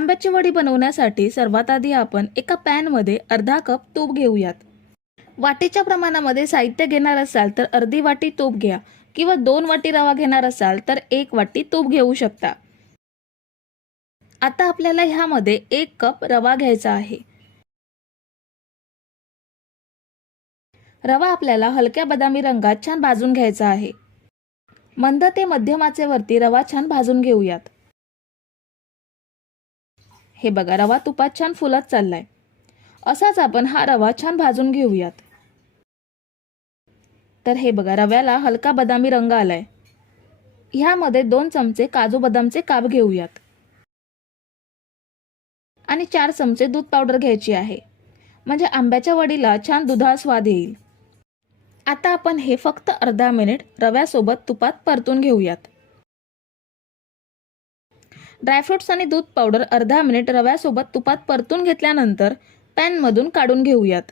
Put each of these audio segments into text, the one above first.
आंब्याची वडी बनवण्यासाठी सर्वात आधी आपण एका पॅनमध्ये अर्धा कप तूप घेऊयात. वाटीच्या प्रमाणामध्ये साहित्य घेणार असाल तर अर्धी वाटी तूप घ्या किंवा दोन वाटी रवा घेणार असाल तर एक वाटी तूप घेऊ शकता. आता आपल्याला ह्यामध्ये एक कप रवा घ्यायचा आहे. रवा आपल्याला हलक्या बदामी रंगात छान भाजून घ्यायचा आहे. मंद ते मध्यम आचेवरती रवा छान भाजून घेऊयात. हे बघा रवा तुपात छान फुलत चाललाय. असाच आपण हा रवा छान भाजून घेऊयात. तर हे बघा रव्याला हलका बदामी रंग आलाय. ह्यामध्ये दोन चमचे काजू बदामचे काप घेऊयात. आणि चार चमचे दूध पावडर घ्यायची आहे. म्हणजे आंब्याच्या वडीला छान दुधाळ स्वाद येईल. आता आपण हे फक्त अर्धा मिनिट रव्यासोबत तुपात परतून घेऊयात. ड्रायफ्रुट्स आणि दूध पावडर अर्धा मिनिट रव्यासोबत तुपात परतून घेतल्यानंतर पॅनमधून काढून घेऊयात.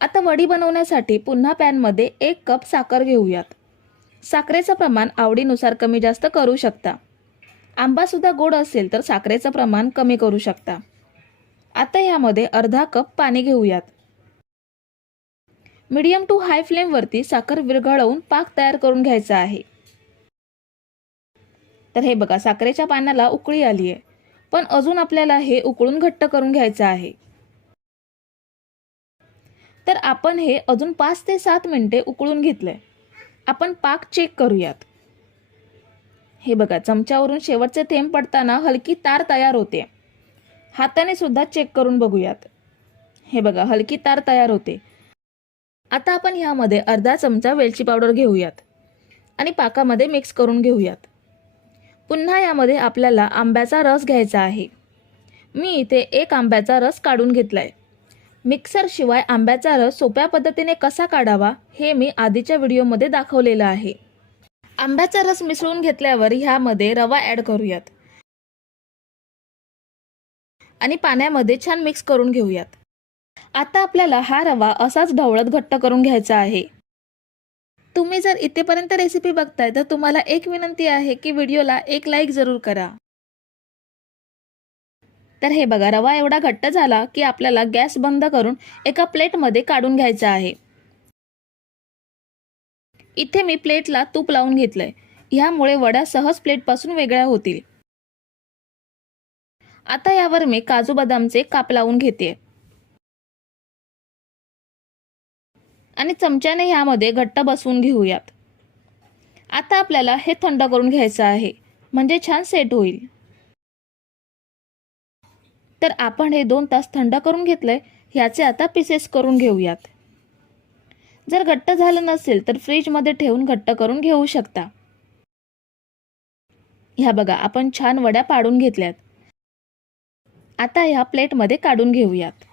आता वडी बनवण्यासाठी पुन्हा पॅनमध्ये एक कप साखर घेऊयात. साखरेचं प्रमाण आवडीनुसार कमी जास्त करू शकता. आंबासुद्धा गोड असेल तर साखरेचं प्रमाण कमी करू शकता. आता यामध्ये अर्धा कप पाणी घेऊयात. मीडियम टू हाय फ्लेमवरती साखर विरघळवून पाक तयार करून घ्यायचा आहे. तर हे बघा साखरेच्या पानाला उकळी आली आहे. पण अजून आपल्याला हे उकळून घट्ट करून घ्यायचं आहे. तर आपण हे अजून पाच ते सात मिनिटे उकळून घेतलंय. आपण पाक चेक करूयात. हे बघा चमच्यावरून शेवटचे थेंब पडताना हलकी तार तयार होते. हाताने सुद्धा चेक करून बघूयात. हे बघा हलकी तार तयार होते. आता आपण ह्यामध्ये अर्धा चमचा वेलची पावडर घेऊयात आणि पाकामध्ये मिक्स करून घेऊयात. पुन्हा यामध्ये आपल्याला आंब्याचा रस घ्यायचा आहे. मी इथे एक आंब्याचा रस काढून घेतला आहे मिक्सरशिवाय आंब्याचा रस सोप्या पद्धतीने कसा काढावा हे मी आधीच्या व्हिडिओमध्ये दाखवलेलं आहे. आंब्याचा रस मिसळून घेतल्यावर ह्यामध्ये रवा ॲड करूयात. आणि पाण्यामध्ये छान मिक्स करून घेऊयात. आता आपल्याला हा रवा असाच ढवळत घट्ट करून घ्यायचा आहे. तुम्ही जर इथेपर्यंत रेसिपी बघताय तर तुम्हाला एक विनंती आहे की व्हिडिओला एक लाईक जरूर करा. तर हे बघा रवा एवढा घट्ट झाला की आपल्याला गॅस बंद करून एका प्लेटमध्ये काढून घ्यायचा आहे. इथे मी प्लेटला तूप लावून घेतलंय. ह्यामुळे वड्या सहज प्लेटपासून वेगळ्या होतील. आता यावर मी काजू बदामचे काप लावून घेते. आणि चमच्याने ह्यामध्ये घट्ट बसवून घेऊयात. आता आपल्याला हे थंड करून घ्यायचं आहे. म्हणजे छान सेट होईल. तर आपण हे दोन तास थंड करून घेतलंय. ह्याचे आता पीसेस करून घेऊयात. जर घट्ट झालं नसेल तर फ्रीजमध्ये ठेवून घट्ट करून घेऊ शकता. ह्या बघा आपण छान वड्या पाडून घेतल्यात. आता ह्या प्लेटमध्ये काढून घेऊयात.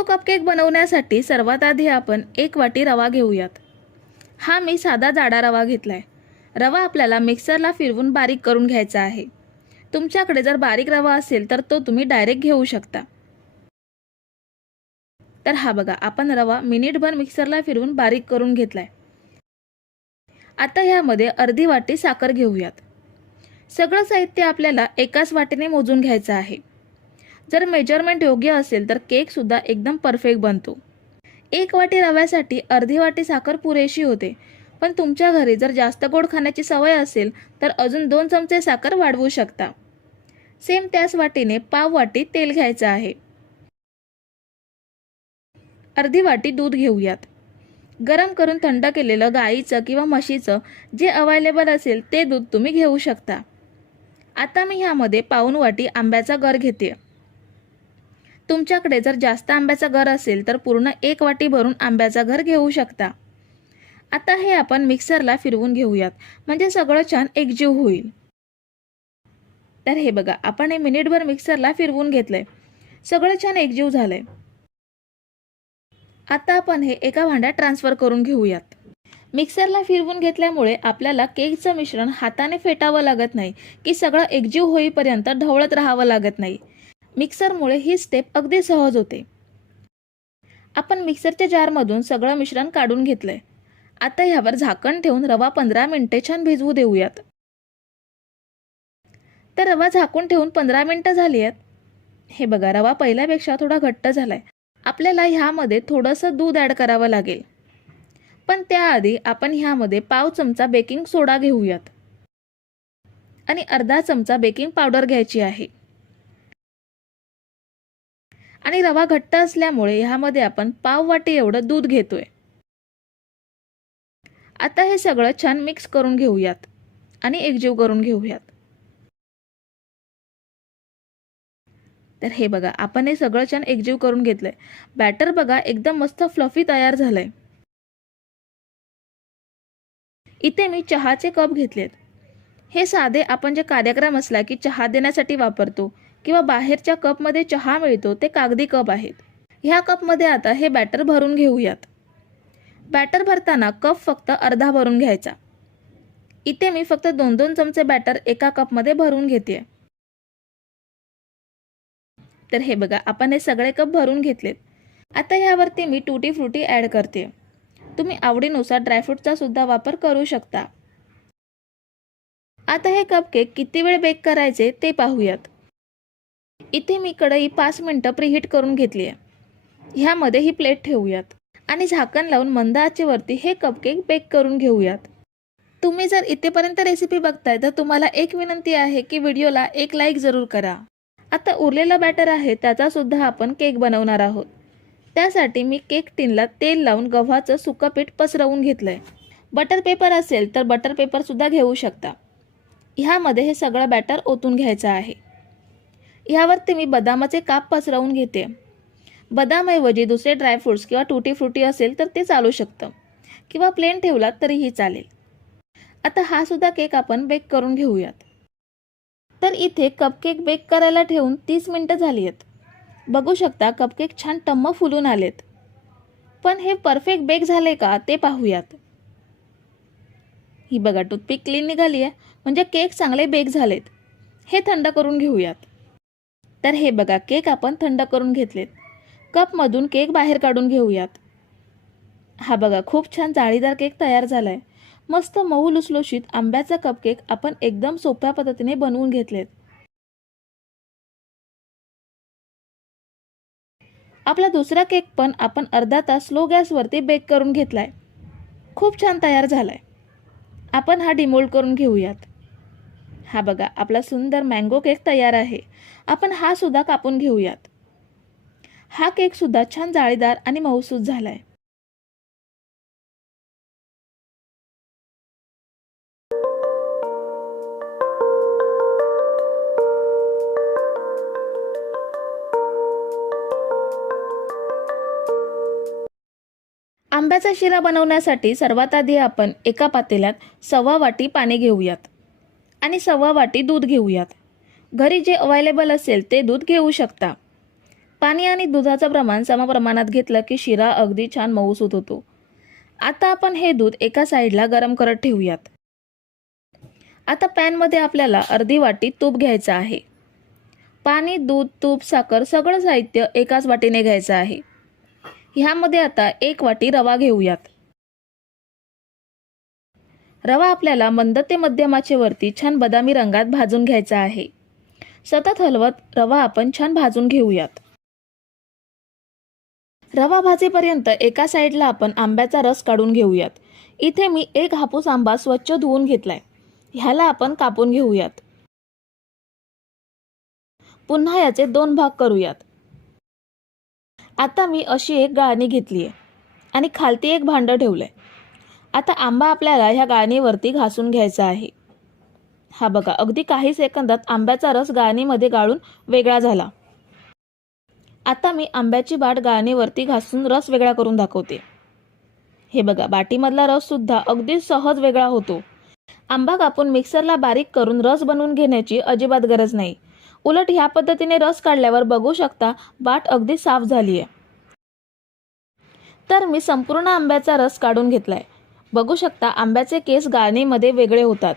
मँगो कपकेक बनवण्यासाठी सर्वात आधी आपण एक वाटी रवा घेऊयात. हा मी साधा जाडा रवा घेतला आहे रवा आपल्याला मिक्सरला फिरवून बारीक करून घ्यायचा आहे. तुमच्याकडे जर बारीक रवा असेल तर तो तुम्ही डायरेक्ट घेऊ शकता. तर हा बघा आपण रवा मिनिटभर मिक्सरला फिरवून बारीक करून घेतलाय. आता ह्यामध्ये अर्धी वाटी साखर घेऊयात. सगळं साहित्य आपल्याला एकाच वाटीने मोजून घ्यायचं आहे. जर मेजरमेंट योग्य असेल तर केकसुद्धा एकदम परफेक्ट बनतो. एक वाटी रव्यासाठी अर्धी वाटी साखर पुरेशी होते. पण तुमच्या घरी जर जास्त गोड खाण्याची सवय असेल तर अजून दोन चमचे साखर वाढवू शकता. सेम त्याच वाटीने पाव वाटी तेल घ्यायचं आहे. अर्धी वाटी दूध घेऊयात. गरम करून थंड केलेलं गाईचं किंवा म्हशीचं जे अवेलेबल असेल ते दूध तुम्ही घेऊ शकता. आता मी ह्यामध्ये पाऊन वाटी आंब्याचा गर घेते तुमच्याकडे जर जास्त आंब्याचा घर असेल तर पूर्ण एक वाटी भरून आंब्याचा घर घेऊ शकता. आता हे आपण मिक्सरला फिरवून घेऊयात. म्हणजे सगळं छान एकजीव होईल. तर हे बघा आपण हे मिनिटभर मिक्सरला फिरवून घेतलंय. सगळं छान एकजीव झालंय. आता आपण हे एका भांड्यात ट्रान्सफर करून घेऊयात. मिक्सरला फिरवून घेतल्यामुळे आपल्याला केकचं मिश्रण हाताने फेटावं लागत नाही की सगळं एकजीव होईपर्यंत ढवळत राहावं लागत नाही. मिक्सरमुळे ही स्टेप अगदी सहज होते. आपण मिक्सरच्या जारमधून सगळं मिश्रण काढून घेतलंय. आता ह्यावर झाकण ठेवून रवा पंधरा मिनटे छान भिजवू देऊयात. तर रवा झाकून ठेवून पंधरा मिनटं झाली आहेत हे बघा रवा पहिल्यापेक्षा थोडा घट्ट झालाय. आपल्याला ह्यामध्ये थोडंसं दूध ॲड करावं लागेल. पण त्याआधी आपण ह्यामध्ये पाव चमचा बेकिंग सोडा घेऊयात. आणि अर्धा चमचा बेकिंग पावडर घ्यायची आहे. आणि रवा घट्ट असल्यामुळे ह्यामध्ये आपण पाव वाटी एवढं दूध घेतोय. आता हे सगळं छान मिक्स करून घेऊयात आणि एकजीव करून घेऊयात. तर हे बघा आपण हे सगळं छान एकजीव करून घेतलंय. बॅटर बघा एकदम मस्त फ्लफी तयार झालंय. इथे मी चहाचे कप घेतलेत. हे साधे आपण जे कार्यक्रम असला की चहा देण्यासाठी वापरतो किंवा बाहेरच्या कपमध्ये चहा मिळतो ते कागदी कप आहेत. ह्या कपमध्ये आता हे बॅटर भरून घेऊयात. बॅटर भरताना कप फक्त अर्धा भरून घ्यायचा. इथे मी फक्त दोन दोन चमचे बॅटर एका कपमध्ये भरून घेते तर हे बघा आपण हे सगळे कप भरून घेतलेत. आता ह्यावरती मी टूटी फ्रुटी ॲड करते तुम्ही आवडीनुसार ड्रायफ्रूटचा सुद्धा वापर करू शकता. आता हे कपकेक किती वेळ बेक करायचे ते पाहूयात. इथे मी कढई पाच मिनटं प्रिहीट करून घेतली आहे. ह्यामध्ये ही प्लेट ठेवूयात. आणि झाकण लावून मंद आचेवरती हे कपकेक बेक करून घेऊयात. तुम्ही जर इथेपर्यंत रेसिपी बघताय तर तुम्हाला एक विनंती आहे की व्हिडिओला एक लाईक जरूर करा. आता उरलेला बॅटर आहे त्याचासुद्धा आपण केक बनवणार आहोत. त्यासाठी मी केक टिनला तेल लावून गव्हाचं सुकं पीठ पसरवून आहे बटर पेपर असेल तर बटर पेपरसुद्धा घेऊ शकता. ह्यामध्ये हे सगळं बॅटर ओतून घ्यायचं आहे. ह्यावरती मी बदामाचे काप पसरवून घेते. बदामऐवजी दुसरे ड्रायफ्रूट्स किंवा टुटी फ्रुटी असेल तर ते चालू शकतं. किंवा प्लेन ठेवलात तरीही चालेल. आता हा सुद्धा केक आपण बेक करून घेऊयात. तर इथे कपकेक बेक करायला ठेवून तीस मिनटं झाली आहेत बघू शकता कपकेक छान टम्म फुलून आलेत. पण हे परफेक्ट बेक झाले का ते पाहूयात. ही बघा टूथपिक क्लीन निघाली आहे म्हणजे केक चांगले बेक झालेत. हे थंड करून घेऊयात. तर हे बघा केक आपण थंड करून घेतलेत. कपमधून केक बाहेर काढून घेऊयात. हा बघा खूप छान जाळीदार केक तयार झाला आहे मस्त मऊ लुसलुशीत आंब्याचा कपकेक आपण एकदम सोप्या पद्धतीने बनवून घेतलेत. आपला दुसरा केक पण आपण अर्धा तास स्लो गॅसवरती बेक करून घेतलाय. खूप छान तयार झालाय. आपण हा डिमोल्ड करून घेऊयात. हा बघा आपला सुंदर मँगो केक तयार आहे. आपण हा सुद्धा कापून घेऊयात. हा केक सुद्धा छान जाळीदार आणि मऊसूद झालाय. आंब्याचा शिरा बनवण्यासाठी सर्वात आधी आपण एका पातेल्यात सव्वा वाटी पाणी घेऊयात. आणि सव्वा वाटी दूध घेऊयात. घरी जे अवेलेबल असेल ते दूध घेऊ शकता. पाणी आणि दुधाचं प्रमाण समप्रमाणात घेतलं की शिरा अगदी छान मऊसूत होतो. आता आपण हे दूध एका साईडला गरम करत ठेवूयात. आता पॅनमध्ये आपल्याला अर्धी वाटी तूप घ्यायचं आहे. पाणी दूध तूप साखर सगळं साहित्य एकाच वाटीने घ्यायचं आहे. ह्यामध्ये आता एक वाटी रवा घेऊयात. रवा आपल्याला मंद ते मध्यम आचेवरती छान बदामी रंगात भाजून घ्यायचा आहे. सतत हलवत रवा आपण छान भाजून घेऊयात. रवा भाजेपर्यंत एका साईडला आपण आंब्याचा रस काढून घेऊयात. इथे मी एक हापूस आंबा स्वच्छ धुवून घेतलाय. ह्याला आपण कापून घेऊयात. पुन्हा याचे दोन भाग करूयात. आता मी अशी एक गाळणी घेतली आहे आणि खालती एक भांडं ठेवलं आहे आता आंबा आपल्याला ह्या गाळणीवरती घासून घ्यायचा आहे. हा बघा अगदी काही सेकंदात आंब्याचा रस गाळणीमध्ये गाळून वेगळा झाला. आता मी आंब्याची बाट गाळणीवरती घासून रस वेगळा करून दाखवते. हे बघा बाटीमधला रस सुद्धा अगदी सहज वेगळा होतो. आंबा कापून मिक्सरला बारीक करून रस बनवून घेण्याची अजिबात गरज नाही. उलट ह्या पद्धतीने रस काढल्यावर बघू शकता बाट अगदी साफ झाली आहे तर मी संपूर्ण आंब्याचा रस काढून घेतलाय. बघू शकता आंब्याचे केस गाळणीमध्ये वेगळे होतात.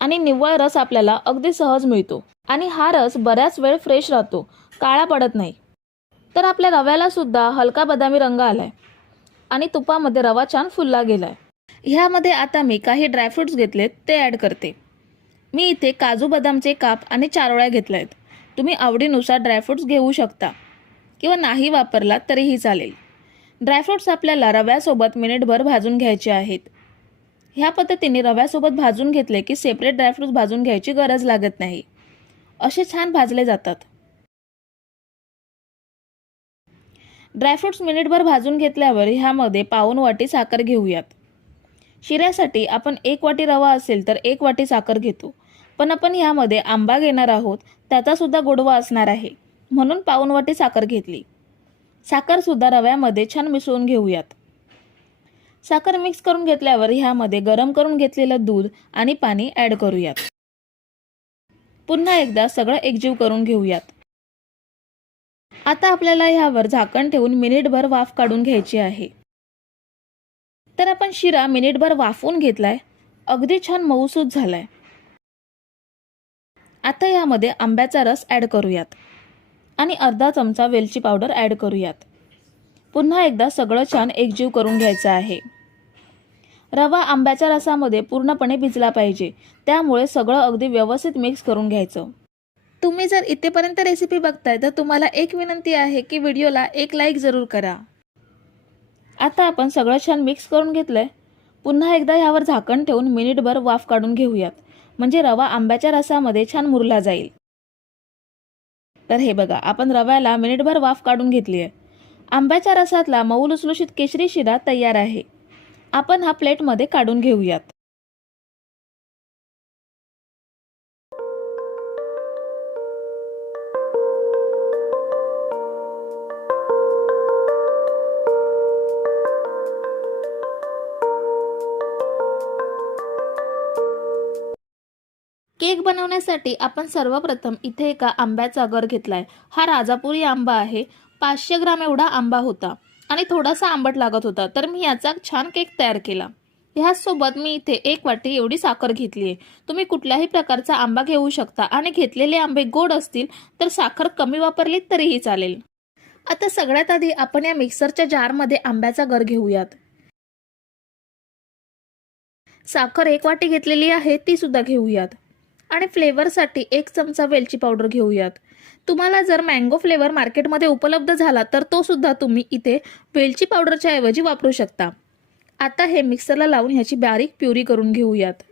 आणि निव्वळ रस आपल्याला अगदी सहज मिळतो. आणि हा रस बऱ्याच वेळ फ्रेश राहतो. काळा पडत नाही. तर आपल्या रव्याला सुद्धा हलका बदामी रंग आलाय. आणि तुपामध्ये रवा छान फुलला गेलाय. ह्यामध्ये आता मी काही ड्रायफ्रुट्स घेतलेत ते ॲड करते. मी इथे काजू बदामचे काप आणि चारोळ्या घेतल्या आहेत तुम्ही आवडीनुसार ड्रायफ्रुट्स घेऊ शकता. किंवा नाही वापरलात तरीही चालेल. ड्रायफ्रुट्स आपल्याला रव्यासोबत मिनिटभर भाजून घ्यायचे आहेत. ह्या पद्धतीने रव्यासोबत भाजून घेतले की सेपरेट ड्रायफ्रुट्स भाजून घ्यायची गरज लागत नाही. असे छान भाजले जातात. ड्रायफ्रुट्स मिनिटभर भाजून घेतल्यावर ह्यामध्ये पाऊन वाटी साखर घेऊयात. शिऱ्यासाठी आपण एक वाटी रवा असेल तर एक वाटी साखर घेतो. पण आपण ह्यामध्ये आंबा घेणार आहोत त्याचासुद्धा गोडवा असणार आहे. म्हणून पाऊन वाटी साखर घेतली. साखर सुद्धा रव्यामध्ये छान मिसळून घेऊयात. साखर मिक्स करून घेतल्यावर ह्यामध्ये गरम करून घेतलेलं दूध आणि पाणी ॲड करूयात. पुन्हा एकदा सगळं एकजीव करून घेऊयात. आता आपल्याला ह्यावर झाकण ठेवून मिनिटभर वाफ काढून घ्यायची आहे. तर आपण शिरा मिनिटभर वाफवून घेतलाय. अगदी छान मऊसूत झालाय. आता यामध्ये आंब्याचा रस ॲड करूयात. आणि अर्धा चमचा वेलची पावडर ॲड करूयात. पुन्हा एकदा सगळं छान एकजीव करून घ्यायचं आहे. रवा आंब्याच्या रसामध्ये पूर्णपणे भिजला पाहिजे त्यामुळे सगळं अगदी व्यवस्थित मिक्स करून घ्यायचं. तुम्ही जर इथेपर्यंत रेसिपी बघताय तर तुम्हाला एक विनंती आहे की व्हिडिओला एक लाईक जरूर करा. आता आपण सगळं छान मिक्स करून घेतलंय. पुन्हा एकदा ह्यावर झाकण ठेवून मिनिटभर वाफ काढून घेऊयात. म्हणजे रवा आंब्याच्या रसामध्ये छान मुरला जाईल. तर हे बघा आपण रव्याला मिनिटभर वाफ काढून घेतली आहे आंब्याच्या रसातला मऊ लुसलुशीत केशरी शिरा तयार आहे. आपण हा प्लेटमध्ये काढून घेऊयात. केक बनवण्यासाठी आपण सर्वप्रथम इथे एका आंब्याचा गर घेतलाय. हा राजापुरी आंबा आहे. पाचशे ग्राम एवढा आंबा होता आणि थोडासा आंबट लागत होता. तर मी याचा छान केक तयार केला. ह्याचसोबत मी इथे एक वाटी एवढी साखर घेतली आहे. तुम्ही कुठल्याही प्रकारचा आंबा घेऊ शकता आणि घेतलेले आंबे गोड असतील तर साखर कमी वापरली तरीही चालेल. आता सगळ्यात आधी आपण या मिक्सरच्या जारमध्ये आंब्याचा गर घेऊयात. साखर एक वाटी घेतलेली आहे ती सुद्धा घेऊयात. आणि फ्लेवरसाठी एक चमचा वेलची पावडर घेऊयात. तुम्हाला जर मँगो फ्लेवर मार्केटमध्ये उपलब्ध झाला तर तो सुद्धा तुम्ही इथे वेलची पावडरच्या ऐवजी वापरू शकता. आता हे मिक्सरला लावून ह्याची बारीक प्युरी करून घेऊयात.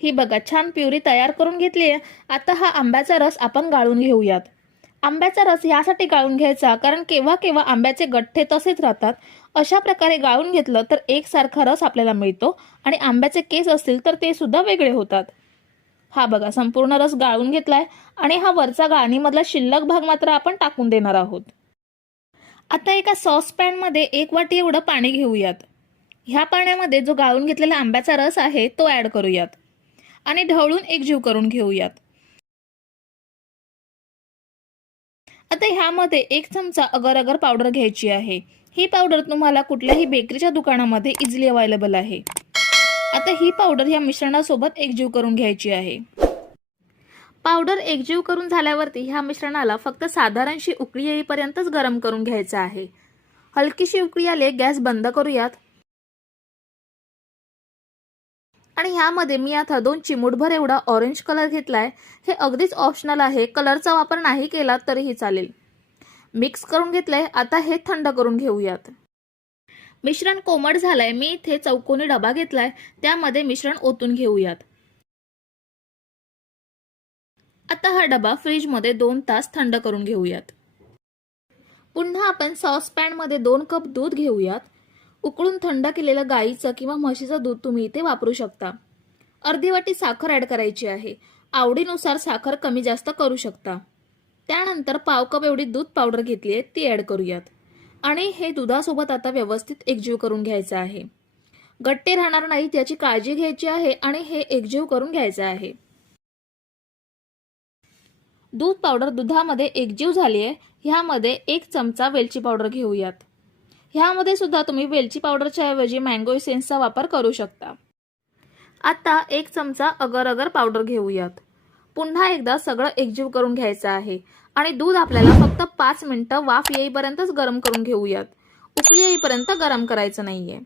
ही बघा छान प्युरी तयार करून घेतली आहे. आता हा आंब्याचा रस आपण गाळून घेऊयात. आंब्याचा रस यासाठी गाळून घ्यायचा कारण केव्हा केव्हा आंब्याचे गठ्ठे तसेच राहतात. अशा प्रकारे गाळून घेतलं तर एकसारखा रस आपल्याला मिळतो आणि आंब्याचे केस असतील तर ते सुद्धा वेगळे होतात. हा बघा संपूर्ण रस गाळून घेतलाय आणि हा वरचा गाळणीमधला शिल्लक भाग मात्र आपण टाकून देणार आहोत. आता एका सॉसपॅनमध्ये एक वाटी एवढं पाणी घेऊयात. ह्या पाण्यामध्ये जो गाळून घेतलेला आंब्याचा रस आहे तो ॲड करूयात. आणि ढवळून एकजीव करून घेऊयात. आता ह्यामध्ये एक चमचा अगर अगर पावडर घ्यायची आहे. ही पावडर तुम्हाला कुठल्याही बेकरीच्या दुकानामध्ये इझिली अवेलेबल आहे. आता ही पावडर ह्या मिश्रणासोबत एकजीव करून घ्यायची आहे. पावडर एकजीव करून झाल्यावरती ह्या मिश्रणाला फक्त साधारणशी उकळी येईपर्यंतच गरम करून घ्यायचं आहे. हलकीशी उकळी आले गॅस बंद करूयात. आणि ह्यामध्ये मी आता दोन चिमूटभर एवढा ऑरेंज कलर घेतलाय. हे अगदीच ऑप्शनल आहे. कलरचा वापर नाही केला तरीही चालेल. मिक्स करून घेतलंय. आता हे थंड करून घेऊयात. मिश्रण कोमट झालंय. मी इथे चौकोनी डबा घेतलाय. त्यामध्ये मिश्रण ओतून घेऊयात. आता हा डबा फ्रीजमध्ये दोन तास थंड करून घेऊयात. पुन्हा आपण सॉसपॅनमध्ये दोन कप दूध घेऊयात. उकळून थंड केलेलं गाईचं किंवा म्हशीचं दूध तुम्ही इथे वापरू शकता. अर्धी वाटी साखर ॲड करायची आहे. आवडीनुसार साखर कमी जास्त करू शकता. त्यानंतर पाव कप एवढी दूध पावडर घेतली आहे ती ॲड करूयात. आणि हे दुधासोबत आता व्यवस्थित एकजीव करून घ्यायचं आहे. गट्टे राहणार नाही त्याची काळजी घ्यायची आहे आणि हे एकजीव करून घ्यायचं आहे. दूध पावडर दुधामध्ये एकजीव झाली आहे. ह्यामध्ये एक चमचा वेलची पावडर घेऊयात. ह्यामध्ये सुद्धा तुम्ही वेलची पावडरच्या ऐवजी मँगो इसेन्सचा वापर करू शकता. आता एक चमचा अगर अगर पावडर घेऊयात. पुन्हा एकदा सगळं एकजीव करून घ्यायचं आहे. आणि दूध आपल्याला फक्त पाच मिनिटं वाफ येईपर्यंतच गरम करून घेऊयात. उकळी येईपर्यंत गरम करायचं नाहीये.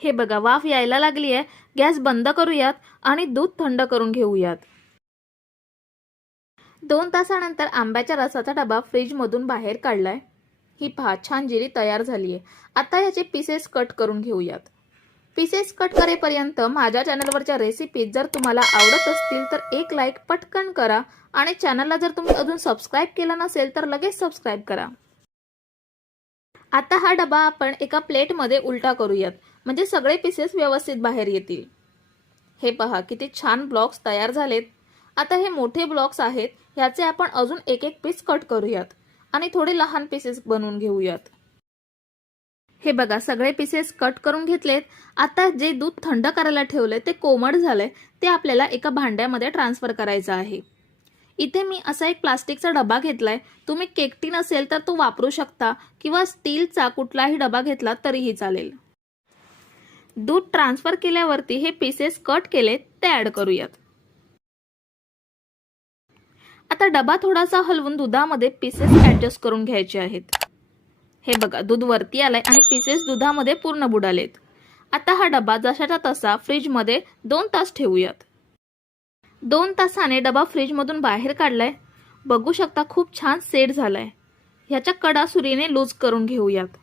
हे बघा वाफ यायला लागली आहे गॅस बंद करूयात आणि दूध थंड करून घेऊयात. दोन तासानंतर आंब्याच्या रसाचा डबा फ्रीजमधून बाहेर काढलाय. ही पहा छान जिरी तयार झाली आहे आता याचे पीसेस कट करून घेऊयात. पीसेस कट करेपर्यंत माझ्या चॅनलवरच्या रेसिपीज जर तुम्हाला आवडत असतील तर एक लाईक पटकन करा आणि चॅनलला जर तुम्ही अजून सबस्क्राईब केला नसेल तर लगेच सबस्क्राईब करा. आता हा डबा आपण एका प्लेटमध्ये उलटा करूयात. म्हणजे सगळे पीसेस व्यवस्थित बाहेर येतील. हे पहा किती छान ब्लॉक्स तयार झालेत. आता हे मोठे ब्लॉक्स आहेत ह्याचे आपण अजून एक एक पीस कट करूयात. आणि थोडे लहान पीसेस बनवून घेऊयात. हे बघा सगळे पीसेस कट करून घेतलेत. आता जे दूध थंड करायला ठेवलंय ते कोमट झालंय. ते आपल्याला एका भांड्यामध्ये ट्रान्सफर करायचं आहे. इथे मी असा एक प्लास्टिकचा डबा घेतलाय. तुम्ही केकटीन असेल तर तो वापरू शकता किंवा स्टीलचा कुठलाही डबा घेतला तरीही चालेल. दूध ट्रान्सफर केल्यावरती हे पीसेस कट केले ते ऍड करूयात. आता डबा थोडासा हलवून दुधामध्ये पीसेस ऍडजस्ट करून घ्यायचे आहेत. हे बघा दूध वरती आलंय आणि पीसेस दुधामध्ये पूर्ण बुडालेत. आता हा डबा जशाचा तसा फ्रीजमध्ये दोन तास ठेवूयात. दोन तासाने डबा फ्रीजमधून बाहेर काढलाय. बघू शकता खूप छान सेट झालाय. ह्याच्या कडा सुरीने लूज करून घेऊयात.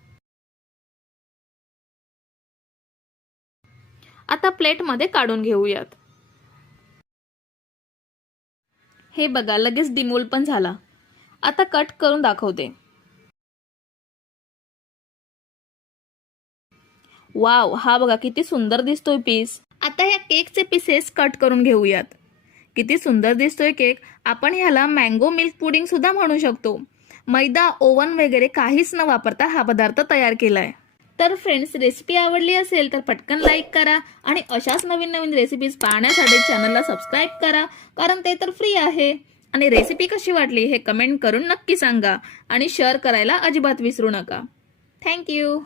आता प्लेटमध्ये काढून घेऊयात. हे बघा लगेच डिमोल पण झाला. आता कट करून दाखवते. वाव हा बघा किती सुंदर दिसतोय पीस. आता ह्या केकचे पीसेस कट करून घेऊयात. किती सुंदर दिसतोय केक. आपण ह्याला मँगो मिल्क पुडिंग सुद्धा म्हणू शकतो. मैदा ओव्हन वगैरे काहीच न वापरता हा पदार्थ तयार केलाय. तर फ्रेंड्स रेसिपी आवडली असेल तर पटकन लाईक करा आणि अशाच नवीन नवीन रेसिपीज पाहण्यासाठी चॅनलला सबस्क्राईब करा कारण ते तर फ्री आहे. आणि रेसिपी कशी वाटली हे कमेंट करून नक्की सांगा आणि शेअर करायला अजिबात विसरू नका. थँक्यू